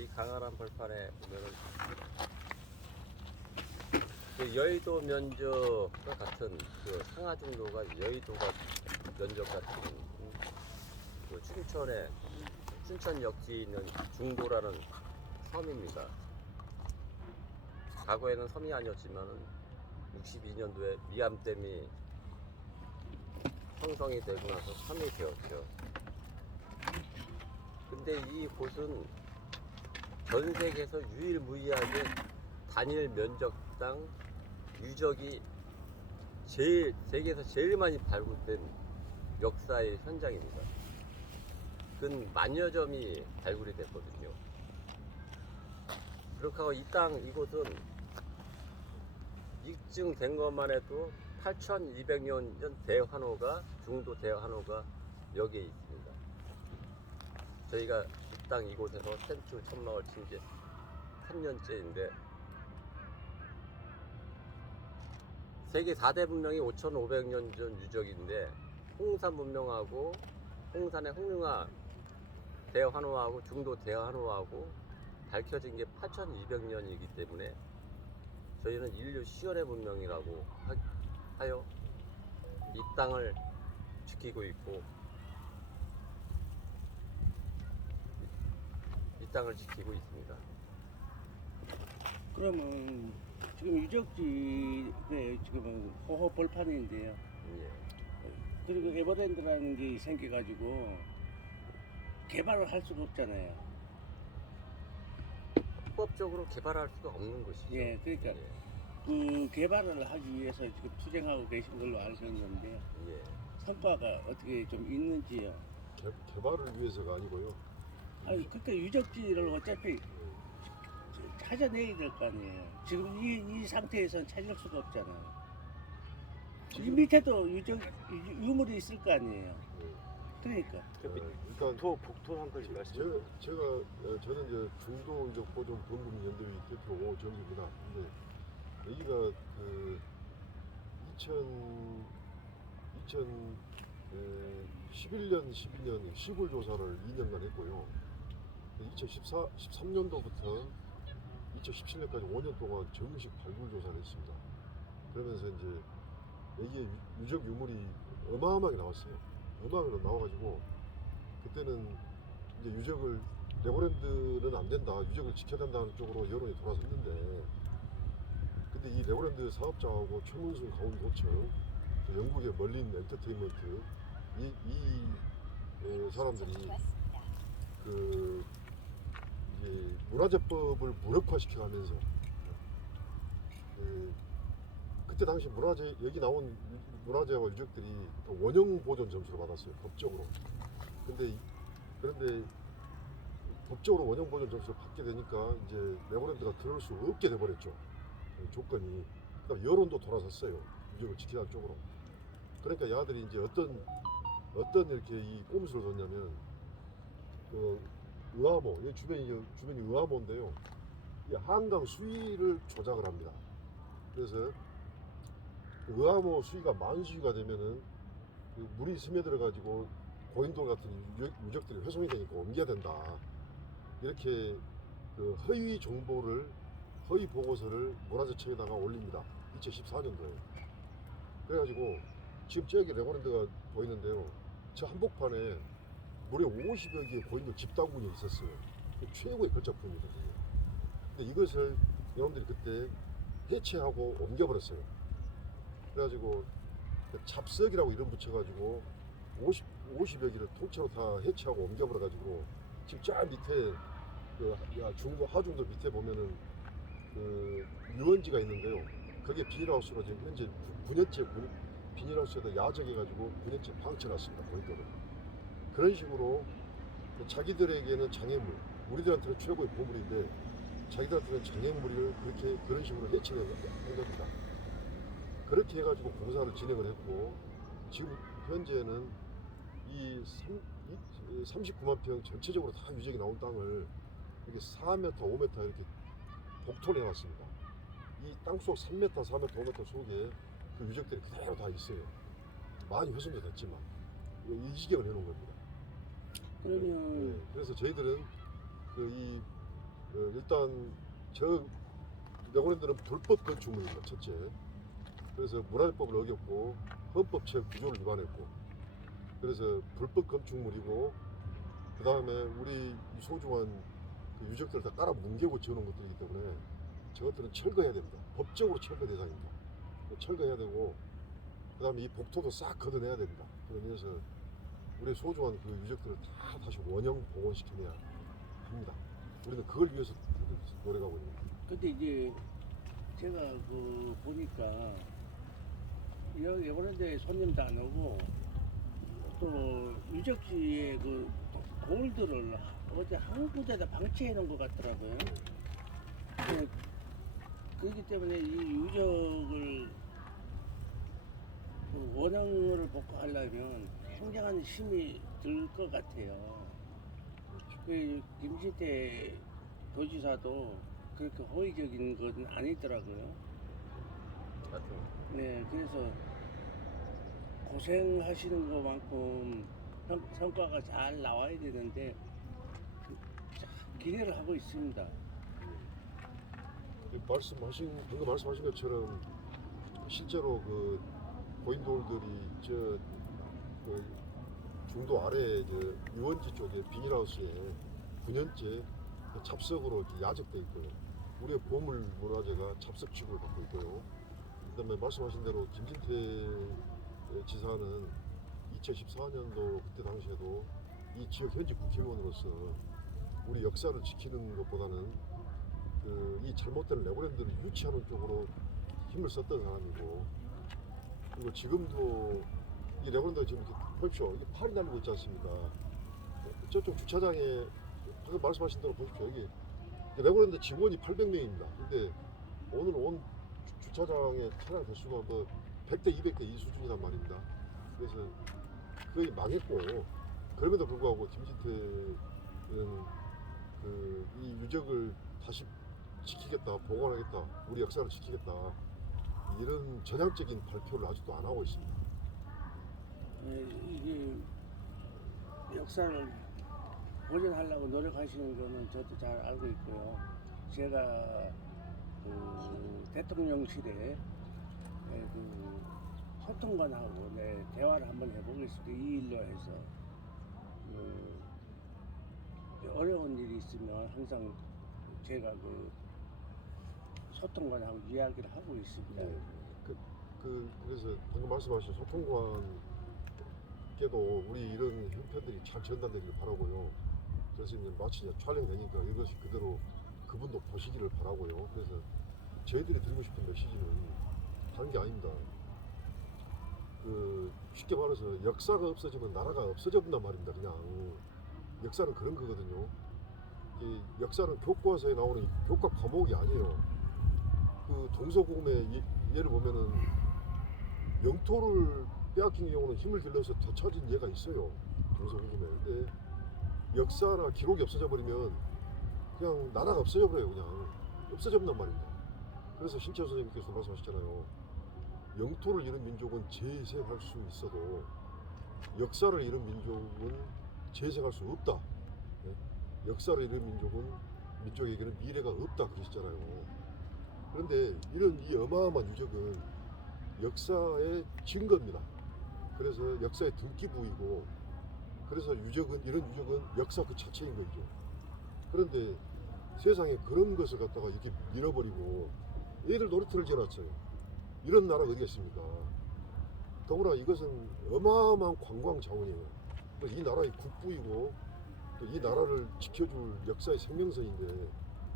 이 강하란 벌판에 보면은 그 여의도 면적과 같은 그 상하 정도가 여의도가 면적 같은 그 춘천 역지에 있는 중도라는 섬입니다. 과거에는 섬이 아니었지만은 62년도에 미암댐이 형성이 되고 나서 섬이 되었죠. 근데 이 곳은 전 세계에서 유일무이하게 단일 면적당 유적이 세계에서 제일 많이 발굴된 역사의 현장입니다. 근 만여 점이 발굴이 됐거든요. 그렇게 하고 이곳은 입증된 것만 해도 8200년 전 대환호가, 중도 대환호가 여기에 있습니다. 저희가 이 땅 이곳에서 텐트 천막을 친 지 3년째인데 세계 4대 문명이 5500년 전 유적인데 홍산 문명하고 홍산의 홍릉아 대환호하고 중도 대환호하고 밝혀진 게 8200년이기 때문에 저희는 인류 시연의 문명이라고 하여 이 땅을 지키고 있고 이 땅을 지키고 있습니다. 그러면 지금 유적지에 지금 호호 벌판인데요. 예. 그리고 에버랜드라는 게 생겨가지고 개발을 할 수가 없잖아요. 합법적으로 개발할 수가 없는 것이죠. 예, 그러니까 예. 그 개발을 하기 위해서 지금 투쟁하고 계신 걸로 알고 있는데 예. 성과가 어떻게 좀 있는지요? 개발을 위해서가 아니고요. 아니 그러니까 유적지를 어차피 찾아내야 될 거 아니에요. 지금 이 상태에서는 찾을 수가 없잖아요. 이 밑에도 유물이 있을 거 아니에요. 그러니까 일단 복토 한글 저는 이제 중도 유적 보존 범금 연대회 대표 오정기입니다. 근데 여기가 그 2011년, 12년 시골 조사를 2년간 했고요. 2013년도부터 2017년까지 5년 동안 정식 발굴 조사를 했습니다. 그러면서 이제 여기에 유적 유물이 어마어마하게 나왔어요. 어마어마하게 나와가지고 그때는 이제 유적을 레고랜드는 안 된다, 유적을 지켜야 된다는 쪽으로 여론이 돌아섰는데, 근데 이 레고랜드 사업자하고 최문순 강원도청, 영국의 멀린 엔터테인먼트 이 사람들이 그 이제 문화재법을 무력화시켜가면서 그때 당시 여기 나온 문화재와 유적들이 원형 보존 점수를 받았어요, 법적으로. 그런데 법적으로 원형 보존 점수를 받게 되니까 이제 레고랜드가 들어올 수 없게 돼버렸죠, 조건이. 그다음 여론도 돌아섰어요, 유적을 지키라는 쪽으로. 그러니까 야들이 이제 어떤 이렇게 이 꼼수를 뒀냐면, 그 의암호, 이 주변이 의암호인데요, 이 한강 수위를 조작을 합니다. 그래서 의암호 수위가 만수위가 되면은 그 물이 스며들어 가지고 고인돌 같은 유적들이 훼손이 되니까 옮겨야 된다, 이렇게 그 허위 보고서를 문화재청에다가 올립니다, 2014년도에. 그래가지고 지금 저기 레고랜드가 보이는데요, 저 한복판에 무려 50여 개의 고인돌 집단군이 있었어요. 최고의 걸작품입니다. 근데 이것을 여러분들이 그때 해체하고 옮겨버렸어요. 그래가지고 잡석이라고 이름 붙여가지고 50여 개를 통째로 다 해체하고 옮겨버려가지고 지금 저 밑에 그 중도 하중도 밑에 보면은 그 유원지가 있는데요, 거기에 비닐하우스로 지금 현재 9년째 비닐하우스에다 야적해가지고 9년째 방치해놨습니다, 고인돌을. 그런 식으로 자기들에게는 장애물, 우리들한테는 최고의 보물인데 자기들한테는 장애물을 그런 식으로 해치는 겁니다. 그렇게 해가지고 공사를 진행을 했고, 지금 현재는 이 39만 평 전체적으로 다 유적이 나온 땅을 이렇게 4m, 5m 이렇게 복토를 해놨습니다. 이 땅속 3m, 4m, 5m 속에 그 유적들이 그대로 다 있어요. 많이 훼손도 됐지만 이 지경을 해놓은 겁니다. 그러면 그래서 저희들은 이 일단 저 레고랜드는 불법 건축물입니다. 첫째. 그래서 문화재법을 어겼고 헌법 제9조를 위반했고 그래서 불법 건축물이고 그 다음에 우리 이 소중한 그 유적들을 다 깔아 뭉개고 지어놓은 것들이기 때문에 저것들은 철거해야 됩니다. 법적으로 철거 대상입니다. 철거해야 되고 그 다음에 이 복토도 싹 걷어내야 됩니다. 그러면서 우리 소중한 그 유적들을 다 다시 원형 복원시켜내야 합니다. 우리는 그걸 위해서 노력하고 있는 겁니다. 근데 이제 제가 그 보니까 여기 오는데 손님도 안 오고 또 유적지에 그 돌들을 어제 한 군데다 방치해 놓은 것 같더라고요. 네, 그렇기 때문에 이 유적을 그 원형을 복구하려면 굉장한 힘이 들 것 같아요. 그 김진태 도지사도 그렇게 호의적인 건 아니더라고요. 하여튼 네, 그래서 고생하시는 것만큼 성과가 잘 나와야 되는데 기대를 하고 있습니다. 방금 말씀하신 것처럼 실제로 그 고인돌들이 그 중도 아래 유원지 쪽에 비닐하우스에 9년째 잡석으로 이렇게 야적돼 있고요. 우리의 보물 문화재가 잡석 취급을 받고 있고요. 그다음에 말씀하신 대로 김진태 지사는 2014년도 그때 당시에도 이 지역 현지 국회의원으로서 우리 역사를 지키는 것보다는 이 잘못된 레고랜드를 유치하는 쪽으로 힘을 썼던 사람이고 그리고 지금도 이 레고랜드가 지금 이렇게 보십시오. 이게 팔이 날리고 있지 않습니까? 저쪽 주차장에 방금 말씀하신 대로 보십시오. 여기 레고랜드 직원이 800명입니다. 근데 오늘 온 주차장에 차량 대수가 뭐 100대 200대 이 수준이란 말입니다. 그래서 거의 망했고 그럼에도 불구하고 김진태는 이 유적을 다시 지키겠다, 보관하겠다, 우리 역사를 지키겠다 이런 전향적인 발표를 아직도 안 하고 있습니다. 이게 역사를 보존하려고 노력하시는 거는 저도 잘 알고 있고요. 제가 그 대통령실에 그 소통관하고 대화를 한번 해보겠습니다. 이 일로 해서 어려운 일이 있으면 항상 제가 그 소통관하고 이야기를 하고 있습니다. 네. 그래서 방금 말씀하신 소통관께도 우리 이런 형편들이 잘 전달되기를 바라고요. 그래서 이제 마치 이제 촬영되니까 이것이 그대로 그분도 보시기를 바라고요. 그래서 저희들이 드리고 싶은 메시지는 다른 게 아닙니다. 쉽게 말해서 역사가 없어지면 나라가 없어져 본단 말입니다. 그냥 역사는 그런 거거든요. 이 역사는 교과서에 나오는 교과 과목이 아니에요. 그 동서고금의 예를 보면은 영토를 빼앗긴 경우는 힘을 길러서 되찾은 예가 있어요. 동서고금에. 근데 역사나 기록이 없어져 버리면 그냥 나라가 없어져 버려요. 그냥 없어져 본단 말입니다. 그래서 신채 선생님께서 말씀하셨잖아요. 영토를 잃은 민족은 재생할 수 있어도 역사를 잃은 민족은 재생할 수 없다. 네? 역사를 잃은 민족에게는 미래가 없다 그러셨잖아요. 그런데 이 어마어마한 유적은 역사의 증거입니다. 그래서 역사의 등기부이고 그래서 이런 유적은 역사 그 자체인 거죠. 그런데 세상에 그런 것을 갖다가 이렇게 밀어버리고 애들 놀이터를 지어놨어요. 이런 나라가 어디 있습니까? 더구나 이것은 어마어마한 관광 자원이에요. 이 나라의 국부이고 또 이 나라를 지켜줄 역사의 생명선인데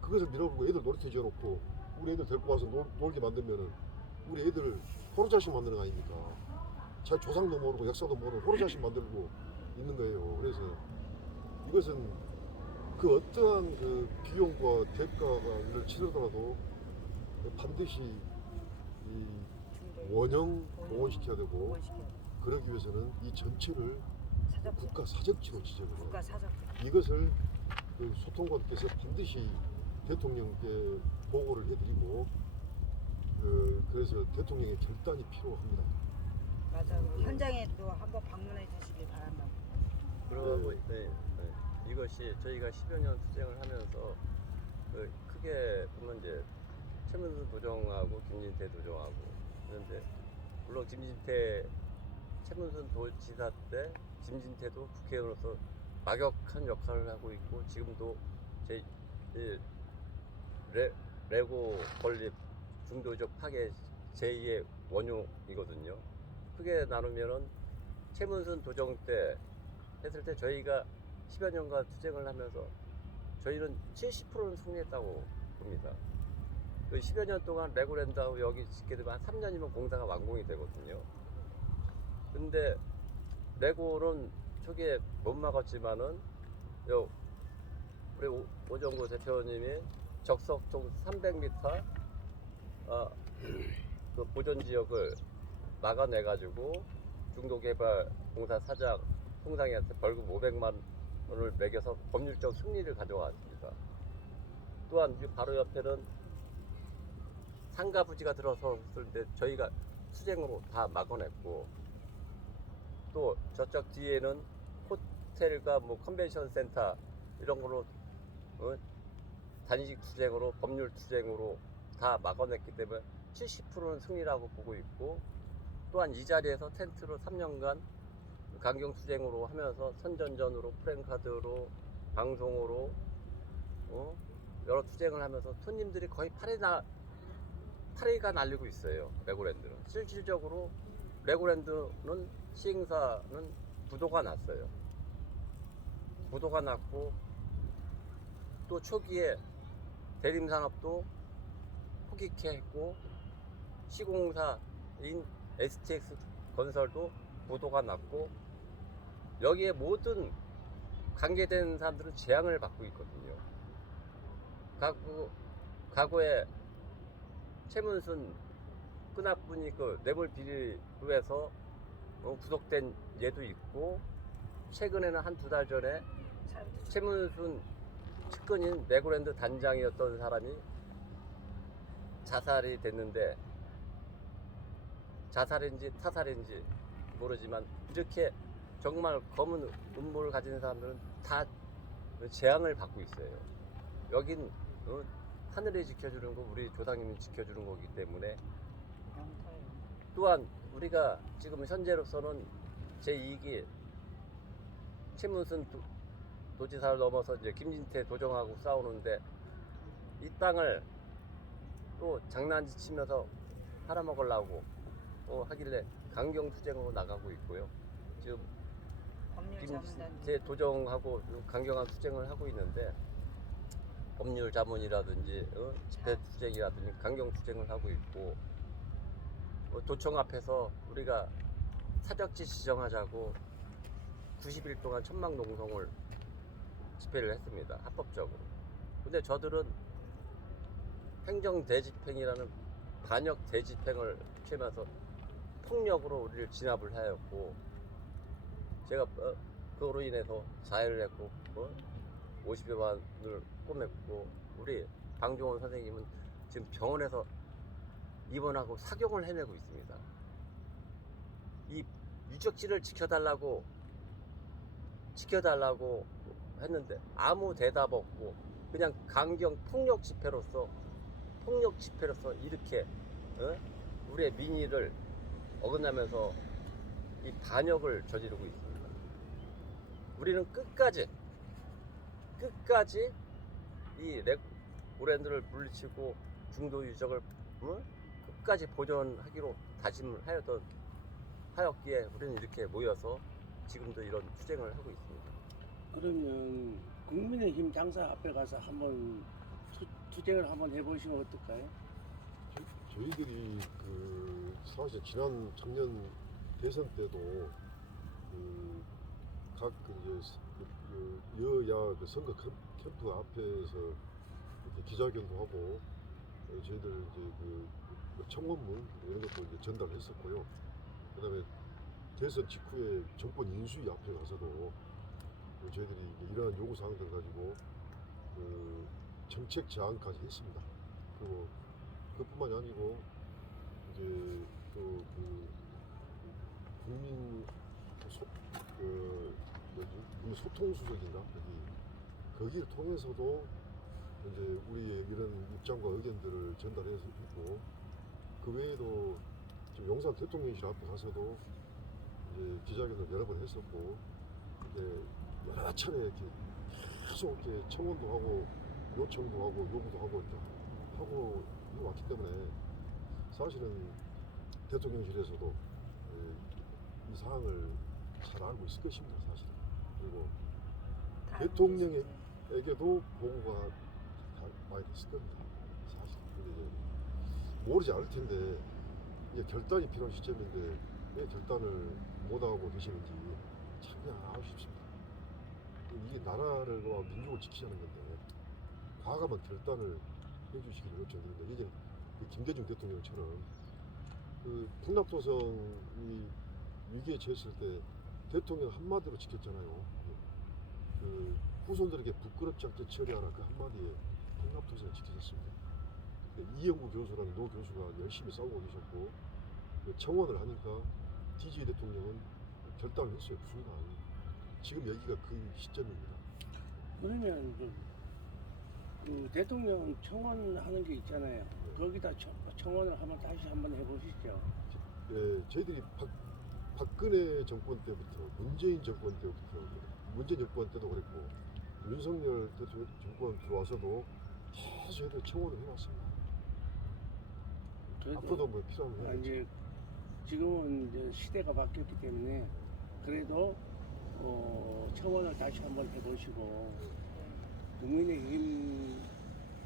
그것을 밀어버리고 애들 놀이터 지어놓고 우리 애들 데리고 와서 놀게 만들면은 우리 애들을 호로자식 만드는 거 아닙니까? 자기 조상도 모르고 역사도 모르고 호로자식 만들고 있는 거예요. 그래서 이것은 그 어떠한 그 비용과 대가를 치르더라도 반드시 이 원형 복원시켜야 되고 그러기 위해서는 이 전체를 국가 사적지로 지정을 해요. 이것을 그 소통관께서 반드시 대통령께 보고를 해드리고 그래서 대통령의 결단이 필요합니다. 맞아. 현장에 또 한번 방문해 주시길 바란다. 그러고 이것이 저희가 10여 년 투쟁을 하면서 크게 보면 이제 최문순 도정하고 김진태 도정하고 그런데 물론 김진태 최문순 도지사 때 김진태도 국회의원으로서 막역한 역할을 하고 있고 지금도 제 레고 건립 중도적 파괴 제2의 원흉이거든요. 크게 나누면은 최문순 도정 때 했을 때 저희가 10여 년간 투쟁을 하면서 저희는 70%는 승리했다고 봅니다. 그 10여 년 동안 레고랜드하고 여기 짓게 되면 한 3년이면 공사가 완공이 되거든요. 근데 레고는 초기에 못 막았지만은 우리 오정구 대표님이 적석총 300m 그 보전 지역을 막아내가지고 중도개발공사 사장 통상이한테 벌금 500만 원을 매겨서 법률적 승리를 가져왔습니다. 또한 바로 옆에는 상가 부지가 들어섰을 때 저희가 투쟁으로 다 막아냈고 또 저쪽 뒤에는 호텔과 뭐 컨벤션 센터 이런 거로 단식 투쟁으로 법률 투쟁으로 다 막아냈기 때문에 70%는 승리라고 보고 있고 또한 이 자리에서 텐트로 3년간 강경 투쟁으로 하면서 선전전으로 프랭카드로 방송으로 여러 투쟁을 하면서 손님들이 거의 파리가 날리고 있어요. 레고랜드는 실질적으로 레고랜드는 시행사는 부도가 났어요. 부도가 났고 또 초기에 대림산업도 포기케 했고 시공사인 STX 건설도 부도가 났고 여기에 모든 관계된 사람들은 재앙을 받고 있거든요. 과거에 최문순 끈앞분이 그 뇌물 비리로 해서 구속된 예도 있고 최근에는 한 2달 전에 최문순 측근인 레고랜드 단장이었던 사람이 자살이 됐는데 자살인지 타살인지 모르지만 이렇게 정말 검은 음모를 가진 사람들은 다 재앙을 받고 있어요. 여긴 하늘이 지켜주는 거 우리 조상님이 지켜주는 거기 때문에 또한 우리가 지금 현재로서는 제2기 최문순 도지사를 넘어서 이제 김진태 도정하고 싸우는데 이 땅을 또 장난지 치면서 팔아먹으려고 하길래 강경투쟁으로 나가고 있고요. 지금 김진태 도정하고 강경한 투쟁을 하고 있는데 법률 자문이라든지 집회 투쟁이라든지 강경 투쟁을 하고 있고 도청 앞에서 우리가 사적지 지정하자고 90일 동안 천막 농성을 집회를 했습니다. 합법적으로. 근데 저들은 행정 대집행이라는 반역 대집행을 취하면서 폭력으로 우리를 진압을 하였고 제가 그로 인해서 자해를 했고 50여 만을 꼬맸고 우리 방종원 선생님은 지금 병원에서 입원하고 사경을 해내고 있습니다. 이 유적지를 지켜달라고 했는데 아무 대답 없고 그냥 강경 폭력 집회로서 이렇게 우리의 민의를 어긋나면서 이 반역을 저지르고 있습니다. 우리는 끝까지 이 레고랜드를 물리치고 중도 유적을 끝까지 보존하기로 다짐을 하였기에 우리는 이렇게 모여서 지금도 이런 투쟁을 하고 있습니다. 그러면 국민의힘 장사 앞에 가서 한번 투쟁을 한번 해보시면 어떨까요? 저희들이 사실 지난 작년 대선 때도 각 여야 선거 캠프 앞에서 이렇게 기자회견도 하고 저희들 이제 청원문 이런 것도 이제 전달했었고요. 그다음에 대선 직후에 정권 인수위 앞에 가서도 저희들이 이러한 요구 사항들 가지고 정책 제안까지 했습니다. 그리고 그뿐만이 아니고 이제 또 국민 소통 수석인가 거기를 통해서도 이제 우리의 이런 입장과 의견들을 전달해서 있고 그 외에도 지금 용산 대통령실 앞에 가서도 이제 기자회견을 여러 번 했었고 이제 여러 차례 이렇게 계속 이렇게 청원도 하고 요청도 하고 요구도 하고 이제 하고 왔기 때문에 사실은 대통령실에서도 이 사항을 잘 알고 있을 것입니다, 사실은. 그리고 다 대통령에게도 보고가 다 많이 됐을 겁니다, 사실. 근데 이제 모르지 않을 텐데 이제 결단이 필요한 시점인데 왜 결단을 못하고 계시는지 참 그냥 알고 싶습니다. 이게 나라를 민족을 지키자는 건데 과감한 결단을 해주시기를 요청드립니다. 이게 그 김대중 대통령처럼 그 풍납토성이 위기에 처했을 때 대통령 한마디로 지켰잖아요. 그 후손들에게 부끄럽지 않게 처리하라 그 한마디에 풍납토성이 지켜졌습니다. 근데 이영구 교수라는 노 교수가 열심히 싸우고 계셨고 청원을 하니까 DJ 대통령은 결단을 했어요. 순간. 지금 여기가 그 시점입니다. 그러면 그 대통령 청원하는 게 있잖아요. 거기다 청원을 한번 다시 한번 해보시죠. 예, 저희들이 박근혜 정권 때부터 문재인 정권 때부터 문재인 정권 때도 그랬고 윤석열 대통령 정권 들어와서도 계속 애들 청원을 해왔습니다. 앞으로도 뭐 필요하면 해야죠. 이제 지금은 이제 시대가 바뀌었기 때문에 그래도 청원을 다시 한번 해보시고 국민의힘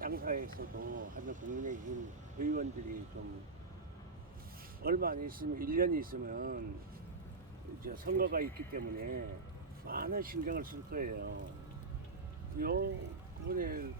당사에서도 하는 국민의힘 의원들이 좀 얼마 안 있으면 1년이 있으면 이제 선거가 있기 때문에 많은 신경을 쓸 거예요. 요 부분에